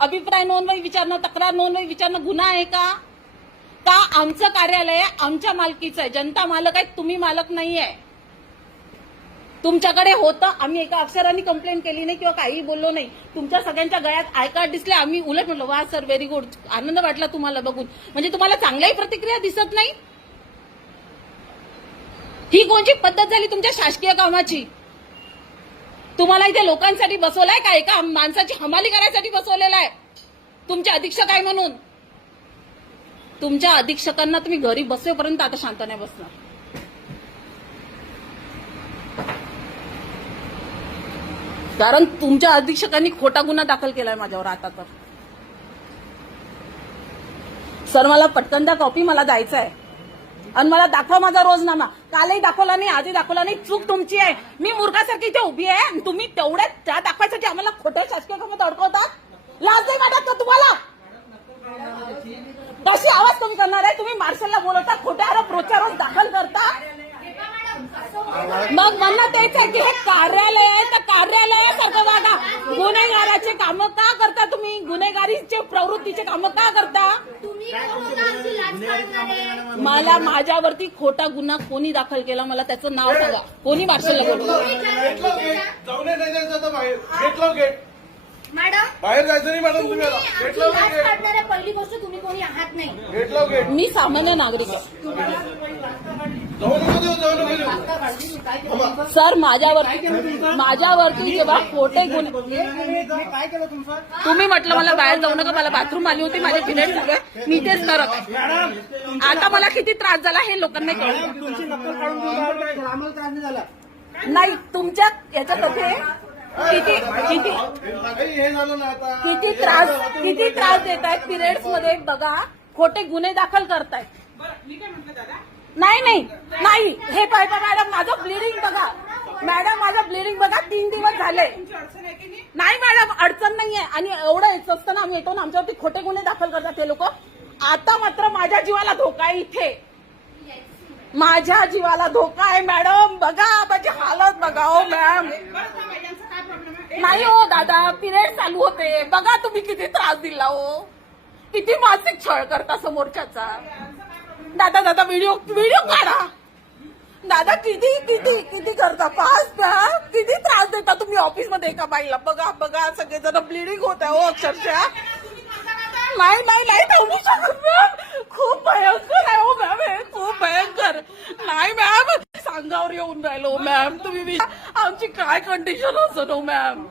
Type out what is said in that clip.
अभिप्राय नोंदवही विचारणं, तक्रार नोंदवही विचारणं गुन्हा आहे का? आमचं कार्यालय आमच्या मालकीचं आहे, जनता मालक आहे, तुम्ही मालक नाहीये. तुमच्याकडे होतं, आम्ही एका अक्षराने कंप्लेंट केली नाही किंवा काही बोललो नाही. तुमच्या सगळ्यांच्या गळ्यात आय कार्ड दिसले, आम्ही उलट म्हणलो वा सर व्हेरी गुड, आनंद वाटला तुम्हाला बघून. म्हणजे तुम्हाला चांगल्याही प्रतिक्रिया दिसत नाही. ही कोणची पद्धत झाली तुमच्या शासकीय कामाची? तुम्हाला इथे लोकांसाठी बसवलाय का? एका माणसाची हमाली करायसाठी बसवलेला आहे तुमचे अधीक्षक आहे म्हणून. तुमच्या अधीक्षकांना तुम्ही घरी बसेपर्यंत आता शांत नाही बसणार. कारण तुमच्या अधीक्षकांनी खोटा गुन्हा दाखल केलाय माझ्यावर आता तर. सर मला पटकन द्या कॉपी, मला जायचं आहे आणि मला दाखवा माझा रोजनामा. कालही दाखवला नाही, आजही दाखवला नाही. चूक तुमची आहे. मी मूर्खासारखी इथे उभी आहे आणि तुम्ही तेवढ्या त्या दाखवायसाठी आम्हाला खोट्या शासकीय कामात अडकवतात. लाज नाही वाटत का तुम्हाला? कशी आवाज कमी करणार आहे? तुम्ही मार्शलला बोलवता, खोट्या आरोप रोजच्या रोज दाखल करता. मग म्हणणं तेच आहे की हे कार्यालय आहे, तर कार्यालयासारखं वागा. गुन्हेगाराचे कामं का करता तुम्ही? गुन्हेगारीचे प्रवृत्तीचे कामं का करता? मला माझ्यावरती खोटा गुन्हा कोणी दाखल केला मला त्याचं नाव सांगा. कोणी मार्शलला बोलवलं? मॅडम बाहेर जायचं नाही मॅडम. तुम्ही पहिली गोष्ट तुम्ही कोणी आहात नाही. मी सामान्य नागरिक आहे सर. माझ्यावरती जेव्हा खोटे गुन्हे, तुम्ही म्हटलं मला बाहेर जाऊ नका, मला बाथरूम आली होती, माझे पिरियड झाले, मी तेच करत. आता मला किती त्रास झाला हे लोकांना कळलं नाही. तुमच्या याच्यात होते किती त्रास देत आहेत पिरियड्स मध्ये. बघा खोटे गुन्हे दाखल करतायत. नाही हे पाहिजे मॅडम. माझं ब्लिडिंग बघा मॅडम, माझं ब्लिडिंग बघा 3 दिवस झाले. नाही मॅडम अडचण नाहीये. आणि एवढं येत असताना आम्ही येतो ना, आमच्यावरती खोटे गुन्हे दाखल करतात ते लोक. आता मात्र माझ्या जीवाला धोका आहे इथे. माझ्या जीवाला धोका आहे मॅडम. बघा माझी हालत बघा हो मॅम. नाही हो दादा, पिरियड चालू होते. बघा तुम्ही किती त्रास दिला हो, किती मानसिक छळ करता समोरच्याचा. दादा व्हिडिओ काढा. दादा किती करता पास. किती त्रास देता तुम्ही ऑफिसमध्ये एका बाईला. बघा सगळेजण ब्लिडिंग होत आहे हो अक्षरशः. नाही थांबू शकत मॅम. खूप भयंकर आहे हो मॅम, हे खूप भयंकर. नाही मॅम सांगावर येऊन राहिलो मॅम. तुम्ही आमची काय कंडिशन असं हो मॅम.